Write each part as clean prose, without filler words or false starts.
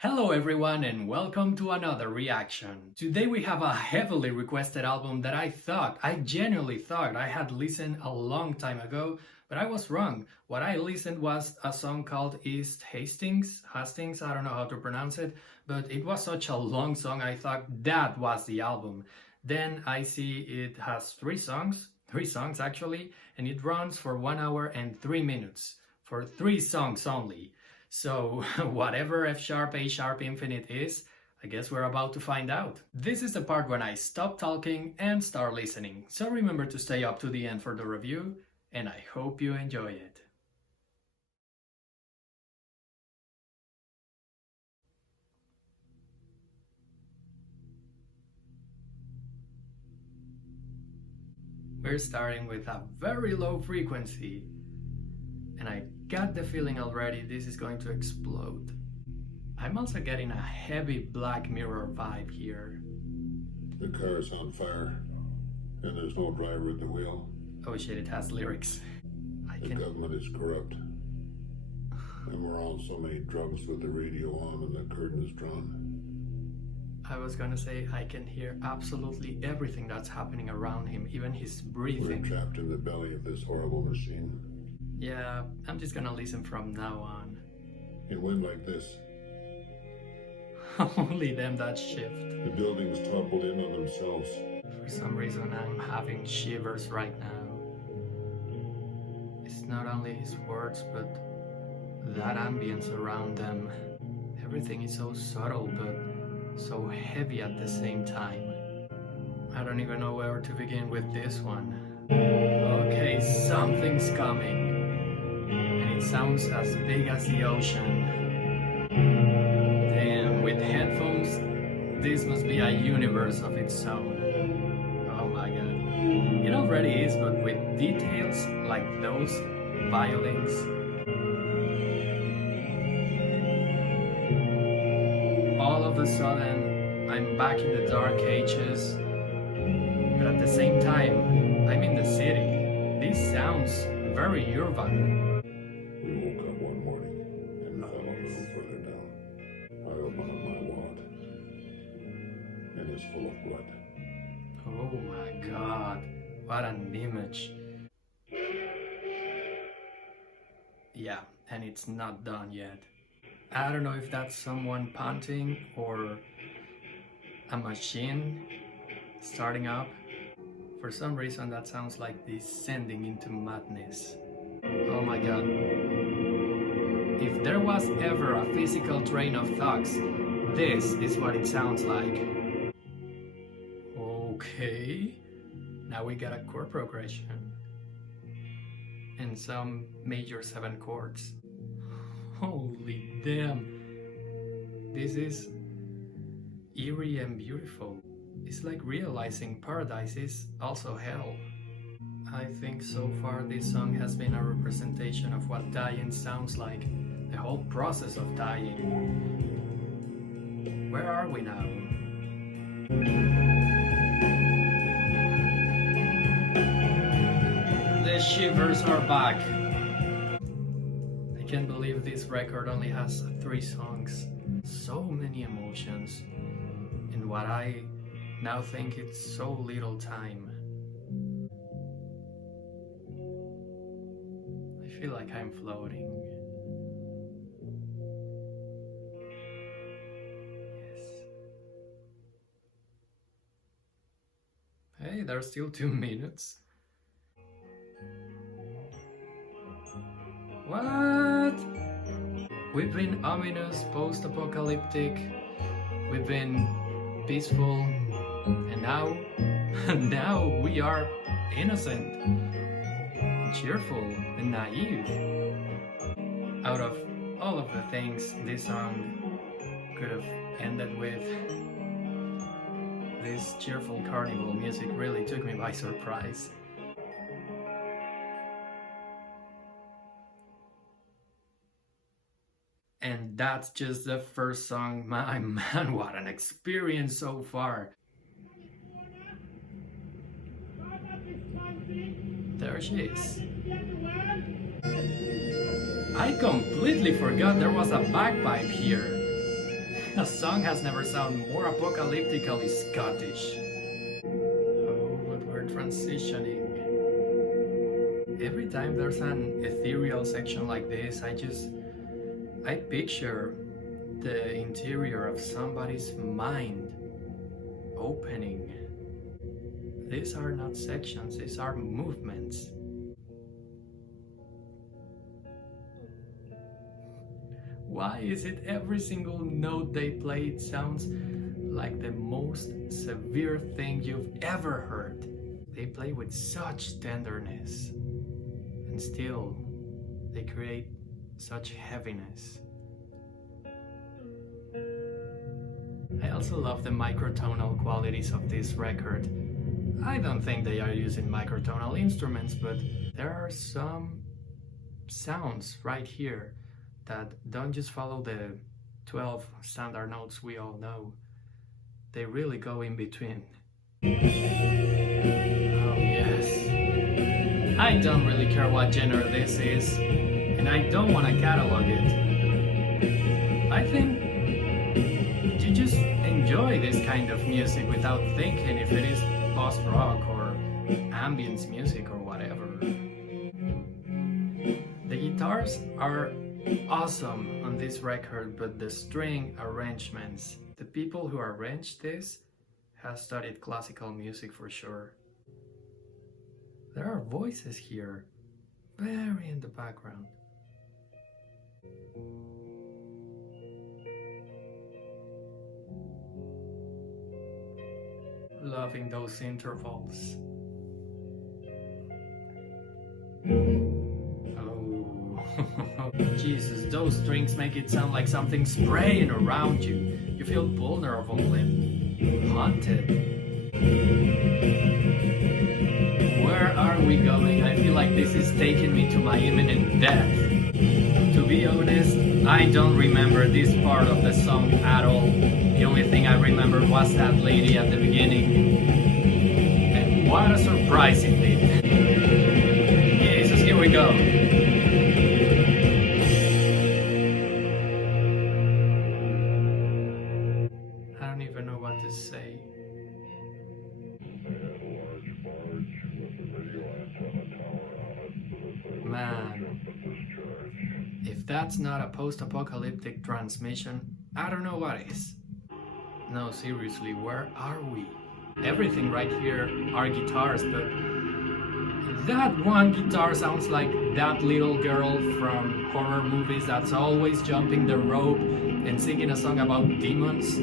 Hello everyone and welcome to another reaction. Today we have a heavily requested album that I genuinely thought I had listened a long time ago, but I was wrong. What I listened was a song called East Hastings, I don't know how to pronounce it, but it was such a long song I thought that was the album. Then I see it has three songs actually, and it runs for 1 hour and 3 minutes, for 3 songs only. So whatever F sharp, A sharp infinite is, I guess we're about to find out. This is the part when I stop talking and start listening, so remember to stay up to the end for the review, and I hope you enjoy it. We're starting with a very low frequency, and I got the feeling already this is going to explode. I'm also getting a heavy Black Mirror vibe here. The car's on fire, and there's no driver at the wheel. Oh shit, it has lyrics. The government is corrupt, and we're on so many drugs with the radio on and the curtains drawn. I was gonna say I can hear absolutely everything that's happening around him, even his breathing. We're trapped in the belly of this horrible machine. Yeah, I'm just gonna listen from now on. In wind like this, only them that shift. the buildings toppled in on themselves. For some reason I'm having shivers right now. It's not only his words, but that ambience around them. Everything is so subtle, but so heavy at the same time. I don't even know where to begin with this one. Okay, something's coming. And it sounds as big as the ocean. Damn, with headphones, this must be a universe of its own. Oh my god. It already is, but with details like those violins. All of a sudden, I'm back in the dark ages. But at the same time, I'm in the city. This sounds very urban. We woke up one morning and fell a little further down. I opened up my wallet, and it's full of blood. Oh my god, what an image. Yeah, and it's not done yet. I don't know if that's someone panting or a machine starting up. For some reason that sounds like descending into madness. Oh my god. If there was ever a physical train of thugs, this is what it sounds like. Okay. Now we got a chord progression. And some major 7 chords. Holy damn. This is eerie and beautiful. It's like realizing paradise is also hell. I think so far this song has been a representation of what dying sounds like, the whole process of dying. Where are we now? The shivers are back. I can't believe this record only has 3 songs. So many emotions. And what I now think it's so little time. I feel like I'm floating. Yes. Hey, there's still 2 minutes. What? We've been ominous, post-apocalyptic. We've been peaceful. And now we are innocent, and cheerful, and naive. Out of all of the things this song could have ended with, this cheerful carnival music really took me by surprise. And that's just the first song. My man, what an experience so far. There she is. I completely forgot there was a bagpipe here. A song has never sounded more apocalyptically Scottish. Oh, but we're transitioning. Every time there's an ethereal section like this, I picture the interior of somebody's mind opening. These are not sections, these are movements. Why is it every single note they play it sounds like the most severe thing you've ever heard? They play with such tenderness, and still they create such heaviness. I also love the microtonal qualities of this record. I don't think they are using microtonal instruments, but there are some sounds right here that don't just follow the 12 standard notes we all know. They really go in between. Oh yes. I don't really care what genre this is, and I don't want to catalog it. I think you just enjoy this kind of music without thinking if it is post-rock or ambience music or whatever. The guitars are awesome on this record, but the string arrangements, the people who arranged this have studied classical music for sure. There are voices here, very in the background. Loving those intervals. Oh, Jesus, those strings make it sound like something's spraying around you. You feel vulnerable and haunted. Where are we going? I feel like this is taking me to my imminent death. To be honest, I don't remember this part of the song at all. The only thing I remember was that lady at the beginning. And what a surprise it did. Jesus, here we go. I don't even know what to say. Man, if that's not a post-apocalyptic transmission, I don't know what is. No, seriously, where are we? Everything right here are guitars, but that one guitar sounds like that little girl from horror movies that's always jumping the rope and singing a song about demons.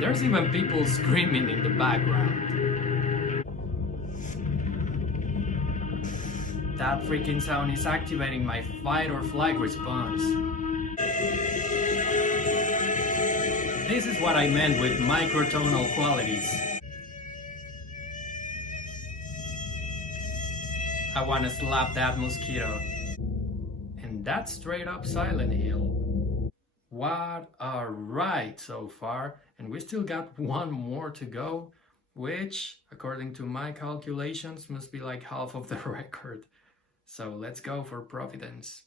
There's even people screaming in the background. That freaking sound is activating my fight or flight response. This is what I meant with microtonal qualities. I wanna slap that mosquito. And that's straight up Silent Hill. What a ride so far, and we still got one more to go, which, according to my calculations, must be like half of the record. So let's go for Providence.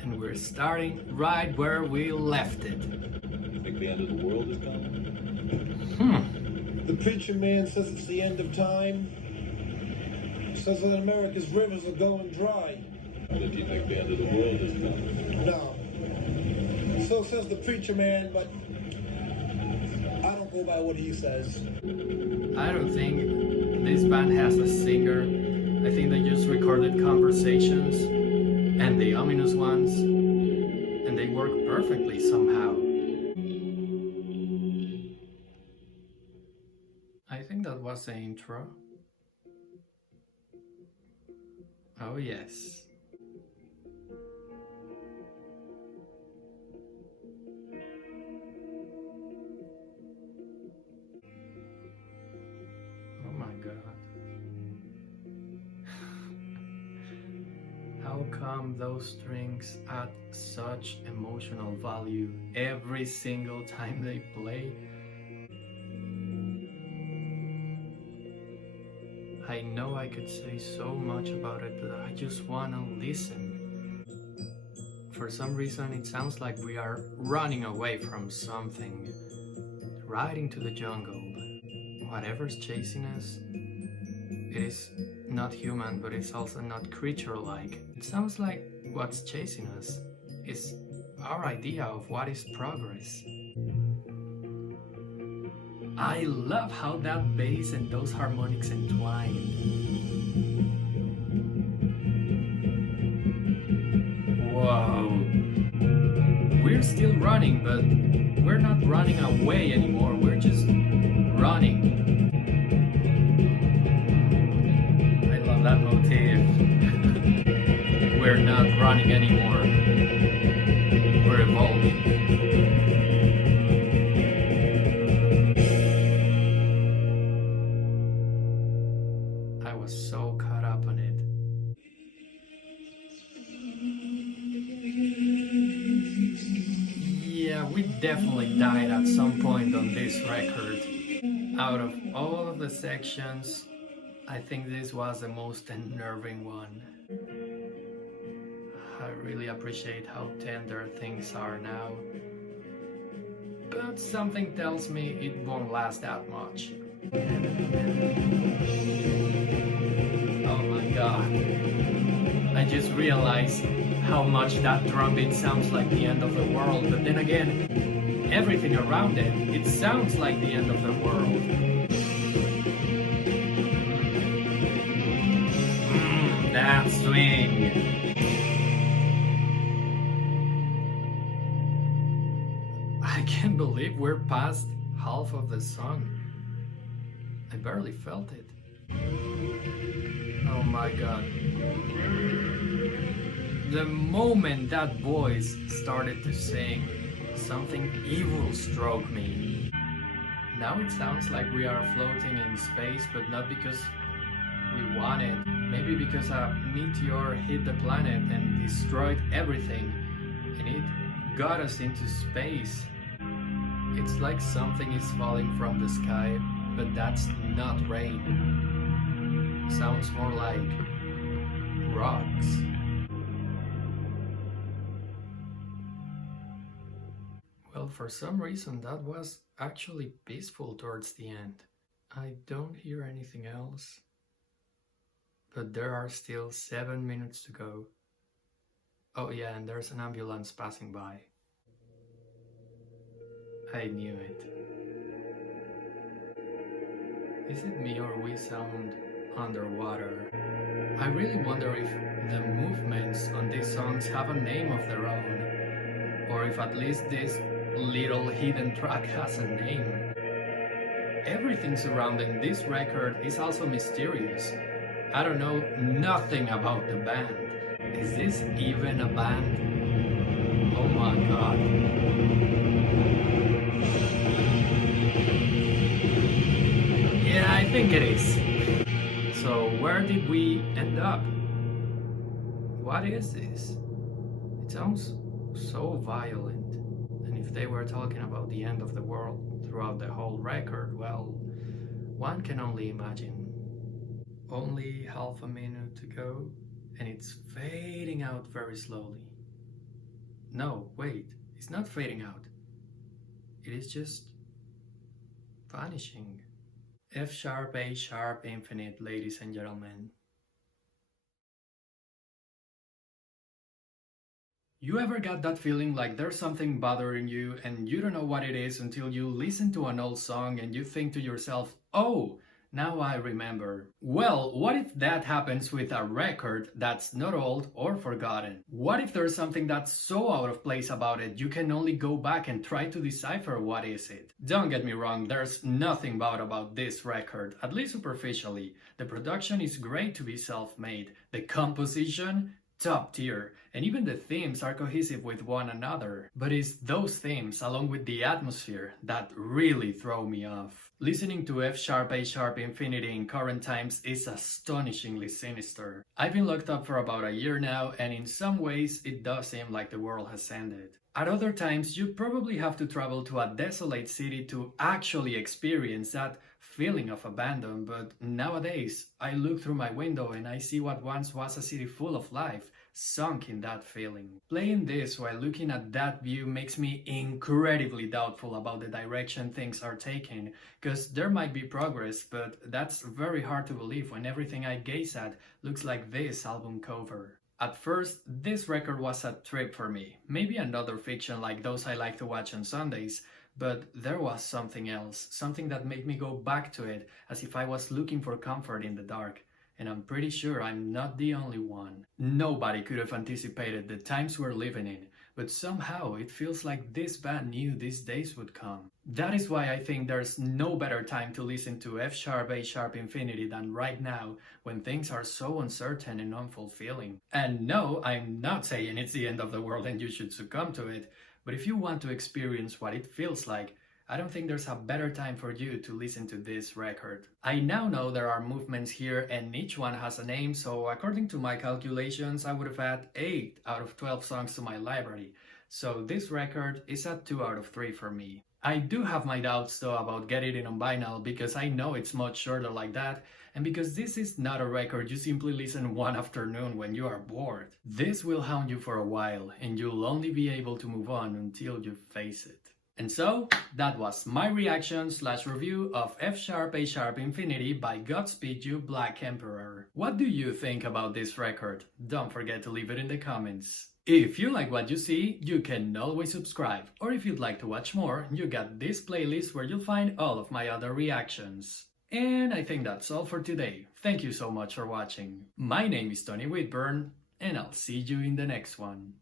And we're starting right where we left it. You think the end of the world is coming? The preacher man says it's the end of time. Says that America's rivers are going dry. Or did you think the end of the world is coming? No. So says the preacher man, but I don't go by what he says. I don't think this band has a singer. I think they just recorded conversations and the ominous ones, and they work perfectly somehow. I think that was the intro. Oh yes. Oh my God. How come those strings add such emotional value every single time they play? I know I could say so much about it, but I just wanna listen. For some reason, it sounds like we are running away from something, right into the jungle. Whatever's chasing us, it is not human, but it's also not creature-like. It sounds like what's chasing us is our idea of what is progress. I love how that bass and those harmonics entwine. Whoa! We're still running, but we're not running away anymore, we're just running. I love that motif. We're not running anymore. We're evolving. I was so caught up on it. Yeah, we definitely died at some point on this record. Out of all of the sections, I think this was the most unnerving one. I really appreciate how tender things are now, but something tells me it won't last that much. Oh my god. I just realized how much that drum beat sounds like the end of the world, but then again, everything around it, it sounds like the end of the world. That swing! I can't believe we're past half of the song. I barely felt it. Oh my god. The moment that voice started to sing, something evil struck me. Now it sounds like we are floating in space, but not because we want it. Maybe because a meteor hit the planet and destroyed everything, and it got us into space. It's like something is falling from the sky, but that's not rain. Sounds more like rocks. Well, for some reason that was actually peaceful towards the end. I don't hear anything else. But there are still 7 minutes to go. Oh yeah, and there's an ambulance passing by. I knew it. Is it me or we sound underwater? I really wonder if the movements on these songs have a name of their own, or if at least this little hidden track has a name. Everything surrounding this record is also mysterious. I don't know nothing about the band. Is this even a band? Oh my god. Yeah, I think it is. So where did we end up? What is this? It sounds so violent. And if they were talking about the end of the world throughout the whole record, well, one can only imagine. Only half a minute to go, and it's fading out very slowly. No, wait, it's not fading out. It is just vanishing. F sharp, A sharp, infinite, ladies and gentlemen. You ever got that feeling like there's something bothering you and you don't know what it is until you listen to an old song and you think to yourself, oh, now I remember. Well, what if that happens with a record that's not old or forgotten? What if there's something that's so out of place about it you can only go back and try to decipher what is it? Don't get me wrong, there's nothing bad about this record, at least superficially. The production is great to be self-made. The composition, top tier, and even the themes are cohesive with one another. But it's those themes, along with the atmosphere, that really throw me off. Listening to F sharp, A sharp, infinity in current times is astonishingly sinister. I've been locked up for about a year now, and in some ways it does seem like the world has ended. At other times, you probably have to travel to a desolate city to actually experience that feeling of abandon, but nowadays I look through my window and I see what once was a city full of life, sunk in that feeling. Playing this while looking at that view makes me incredibly doubtful about the direction things are taking, because there might be progress, but that's very hard to believe when everything I gaze at looks like this album cover. At first, this record was a trip for me, maybe another fiction like those I like to watch on Sundays, but there was something else, something that made me go back to it as if I was looking for comfort in the dark. And I'm pretty sure I'm not the only one. Nobody could have anticipated the times we're living in, but somehow it feels like this band knew these days would come. That is why I think there's no better time to listen to F sharp A sharp infinity than right now, when things are so uncertain and unfulfilling. And no, I'm not saying it's the end of the world and you should succumb to it, but if you want to experience what it feels like, I don't think there's a better time for you to listen to this record. I now know there are movements here and each one has a name, so according to my calculations, I would have had 8 out of 12 songs to my library. So this record is a 2 out of 3 for me. I do have my doubts though about getting it on vinyl because I know it's much shorter like that, and because this is not a record you simply listen one afternoon when you are bored. This will haunt you for a while, and you'll only be able to move on until you face it. And so, that was my reaction/review of F sharp A sharp infinity by Godspeed You Black Emperor. What do you think about this record? Don't forget to leave it in the comments. If you like what you see, you can always subscribe, or if you'd like to watch more, you got this playlist where you'll find all of my other reactions. And I think that's all for today. Thank you so much for watching. My name is Tony Whitburn, and I'll see you in the next one.